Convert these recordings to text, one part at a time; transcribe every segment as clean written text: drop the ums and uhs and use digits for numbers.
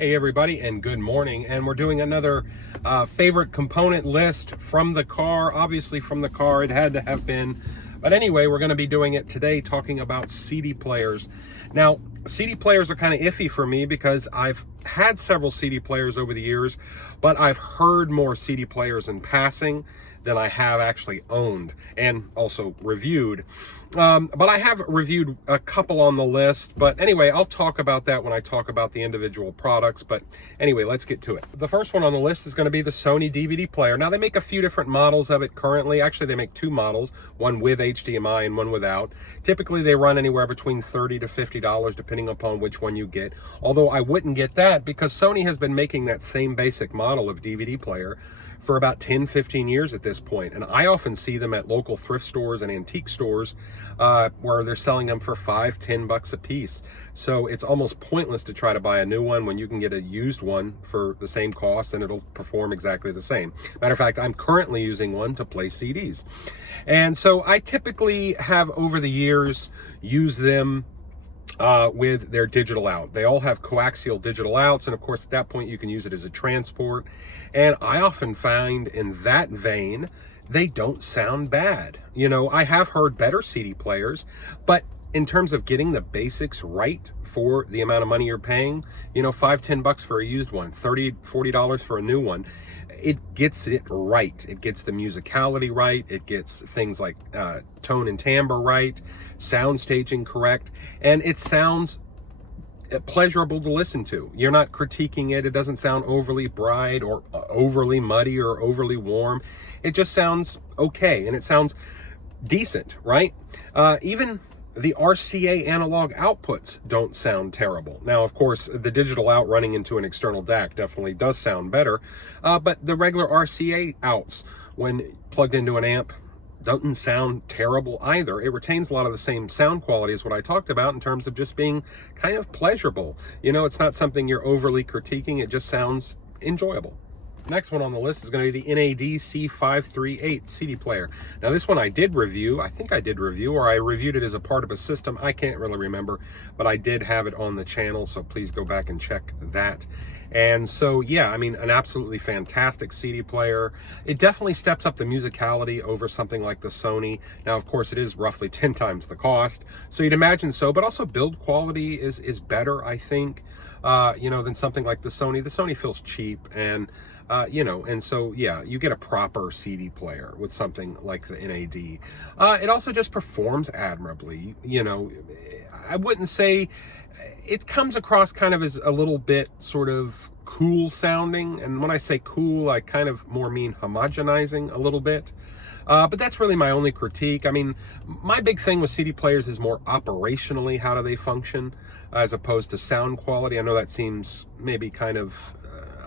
Hey everybody, and good morning. And we're doing another favorite component list from the car. Obviously from the car, it had to have been. But anyway, we're going to be doing it today talking about CD players. Now, CD players are kind of iffy for me because I've had several CD players over the years, but I've heard more CD players in passing than I have actually owned and also reviewed. But I have reviewed a couple on the list. But anyway, I'll talk about that when I talk about the individual products. But anyway, let's get to it. The first one on the list is going to be the Sony DVD player. Now, they make a few different models of it currently. Actually, they make two models, one with HDMI and one without. Typically, they run anywhere between $30 to $50, depending upon which one you get. Although I wouldn't get that because Sony has been making that same basic model of DVD player for about 10-15 years at this point, and I often see them at local thrift stores and antique stores where they're selling them for $5-10 a piece. So it's almost pointless to try to buy a new one when you can get a used one for the same cost and it'll perform exactly the same. Matter of fact, I'm currently using one to play CDs, and so I typically have over the years used them with their digital out. They all have coaxial digital outs, and of course at that point you can use it as a transport. And I often find in that vein, they don't sound bad. You know, I have heard better CD players, but in terms of getting the basics right for the amount of money you're paying, you know, $5-10 for a used one, $30-40 for a new one, it gets it right. It gets the musicality right. It gets things like tone and timbre right, sound staging correct, and it sounds pleasurable to listen to. You're not critiquing it. It doesn't sound overly bright or overly muddy or overly warm. It just sounds okay, and it sounds decent, right? Even the RCA analog outputs don't sound terrible. Now, of course, the digital out running into an external DAC definitely does sound better, but the regular RCA outs, when plugged into an amp, doesn't sound terrible either. It retains a lot of the same sound quality as what I talked about in terms of just being kind of pleasurable. You know, it's not something you're overly critiquing. It just sounds enjoyable. Next one on the list is going to be the NAD C538 CD player. Now this one I did review. I think I did review, or I reviewed it as a part of a system. I can't really remember, but I did have it on the channel, so please go back and check that. And so, yeah, I mean, an absolutely fantastic CD player. It definitely steps up the musicality over something like the Sony. Now, of course, it is roughly 10 times the cost, so you'd imagine so, but also build quality is better, I think, you know, than something like the Sony. The Sony feels cheap, and you know, and so, yeah, you get a proper CD player with something like the NAD. It also just performs admirably. You know, I wouldn't say it comes across kind of as a little bit sort of cool sounding. And when I say cool, I kind of more mean homogenizing a little bit. But that's really my only critique. I mean, my big thing with CD players is more operationally, how do they function, as opposed to sound quality. I know that seems maybe kind of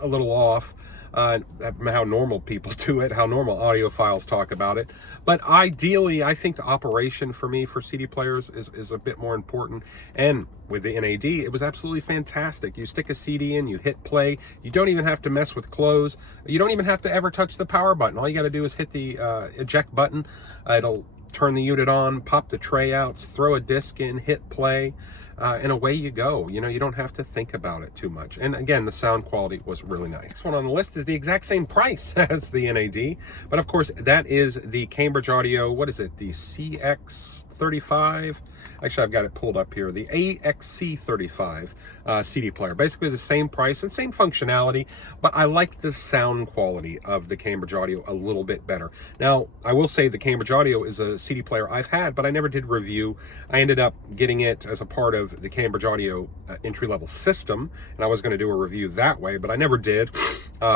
a little off. How normal people do it, how normal audiophiles talk about it. But ideally, I think the operation for me for CD players is a bit more important. And with the NAD, it was absolutely fantastic. You stick a CD in, you hit play. You don't even have to mess with close. You don't even have to ever touch the power button. All you got to do is hit the eject button. It'll turn the unit on, pop the tray outs, throw a disc in, hit play. And away you go. You know, you don't have to think about it too much. And again, the sound quality was really nice. Next one on the list is the exact same price as the NAD, but of course that is the Cambridge Audio, what is it, the CX35? Actually, I've got it pulled up here, the AXC35 CD player. Basically the same price and same functionality, but I like the sound quality of the Cambridge Audio a little bit better. Now, I will say the Cambridge Audio is a CD player I've had, but I never did review. I ended up getting it as a part of the Cambridge Audio entry-level system, and I was going to do a review that way, but I never did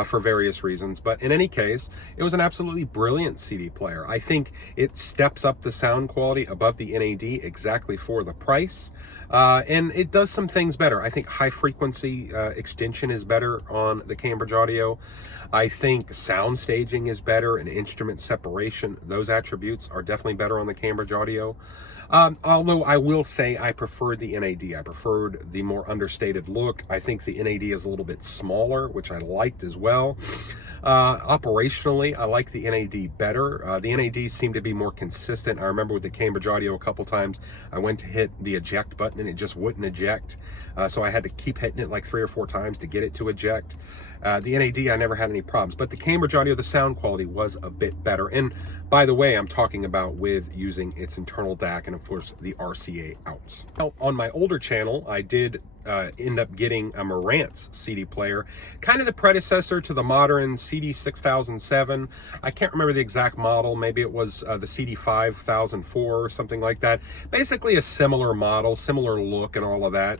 for various reasons. But in any case, it was an absolutely brilliant CD player. I think it steps up the sound quality above the NAD exactly for the price, and it does some things better. I think high frequency extension is better on the Cambridge Audio. I think sound staging is better, and instrument separation, those attributes are definitely better on the Cambridge Audio. Although I will say I preferred the NAD. I preferred the more understated look. I think the NAD is a little bit smaller, which I liked as well. Operationally, I like the NAD better. The NAD seemed to be more consistent. I remember with the Cambridge Audio a couple times, I went to hit the eject button and it just wouldn't eject. So I had to keep hitting it like 3 or 4 times to get it to eject. The NAD, I never had any problems, but the Cambridge Audio, the sound quality was a bit better. And by the way, I'm talking about with using its internal DAC and of course the RCA outs. Now, on my older channel, I did end up getting a Marantz CD player, kind of the predecessor to the modern CD 6007. I can't remember the exact model. Maybe it was the CD 5004 or something like that. Basically a similar model, similar look and all of that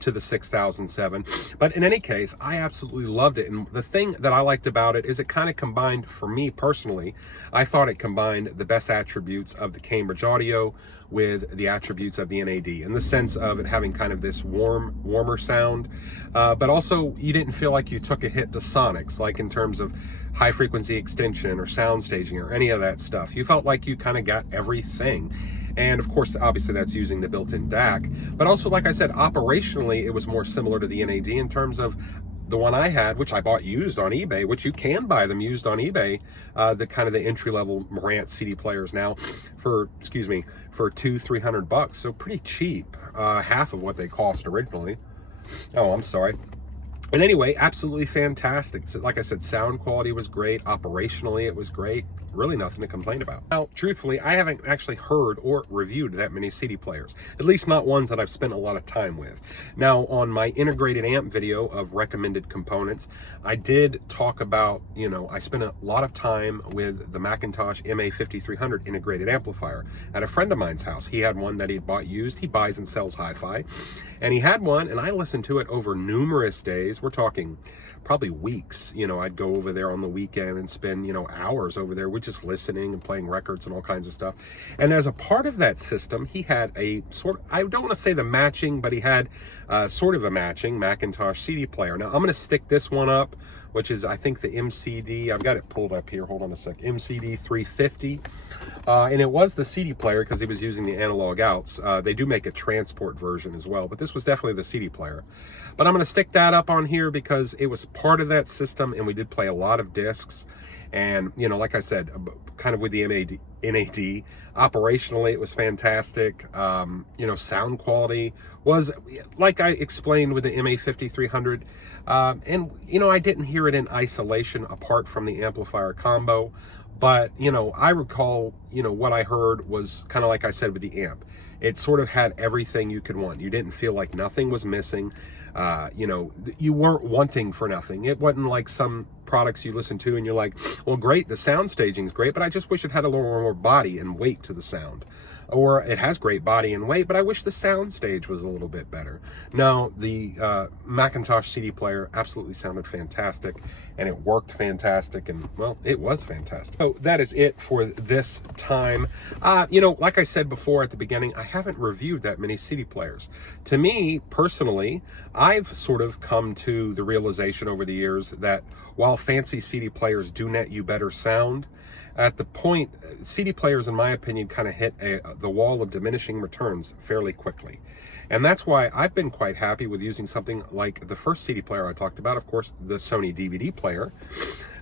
to the 6007. But in any case, I absolutely loved it. And the thing that I liked about it is it kind of combined, for me personally, I thought it combined the best attributes of the Cambridge Audio with the attributes of the NAD, in the sense of it having kind of this warmer sound, but also you didn't feel like you took a hit to Sonics, like in terms of high frequency extension or sound staging or any of that stuff. You felt like you kind of got everything. And of course, obviously that's using the built-in DAC, but also, like I said, operationally, it was more similar to the NAD in terms of the one I had, which I bought used on eBay, which you can buy them used on eBay, the kind of the entry-level Marantz CD players now for, excuse me, for $200-300 bucks. So pretty cheap, half of what they cost originally. Oh, I'm sorry. And anyway, absolutely fantastic. So, like I said, sound quality was great. Operationally, it was great. Really nothing to complain about. Now, truthfully, I haven't actually heard or reviewed that many CD players, at least not ones that I've spent a lot of time with. Now, on my integrated amp video of recommended components, I did talk about, you know, I spent a lot of time with the McIntosh MA5300 integrated amplifier at a friend of mine's house. He had one that he bought used. He buys and sells hi-fi. And he had one, and I listened to it over numerous days. We're talking probably weeks. You know, I'd go over there on the weekend and spend, you know, hours over there with just listening and playing records and all kinds of stuff. And as a part of that system, he had a sort of, I don't want to say the matching, but he had sort of a matching McIntosh CD player. Now, I'm going to stick this one up, which is, I think, the MCD. I've got it pulled up here. Hold on a sec. MCD 350. And it was the CD player because he was using the analog outs. They do make a transport version as well, but this was definitely the CD player. But I'm going to stick that up on here because it was part of that system, and we did play a lot of discs. And, you know, like I said, kind of with the NAD, operationally, it was fantastic. You know, sound quality was, like I explained with the MA5300, and, you know, I didn't hear it in isolation apart from the amplifier combo. But, you know, I recall, you know, what I heard was kind of like I said with the amp. It sort of had everything you could want. You didn't feel like nothing was missing. You know, you weren't wanting for nothing. It wasn't like some products you listen to and you're like, well, great, the sound staging's great, but I just wish it had a little more body and weight to the sound. Or it has great body and weight, but I wish the sound stage was a little bit better. No, the McIntosh CD player absolutely sounded fantastic, and it worked fantastic, and, well, it was fantastic. So that is it for this time. You know, like I said before at the beginning, I haven't reviewed that many CD players. To me, personally, I've sort of come to the realization over the years that while fancy CD players do net you better sound, at the point, CD players, in my opinion, kind of hit the wall of diminishing returns fairly quickly. And that's why I've been quite happy with using something like the first CD player I talked about, of course, the Sony DVD player,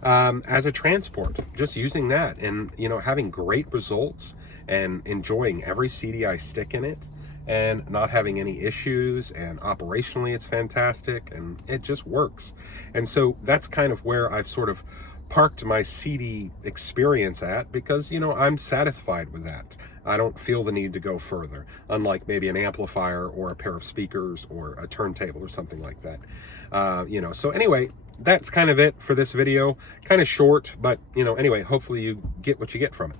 as a transport. Just using that and, you know, having great results and enjoying every CD I stick in it and not having any issues, and operationally it's fantastic and it just works. And so that's kind of where I've sort of parked my CD experience at, because, you know, I'm satisfied with that. I don't feel the need to go further, unlike maybe an amplifier or a pair of speakers or a turntable or something like that. You know, so anyway, that's kind of it for this video. Kind of short, but, you know, anyway, hopefully you get what you get from it.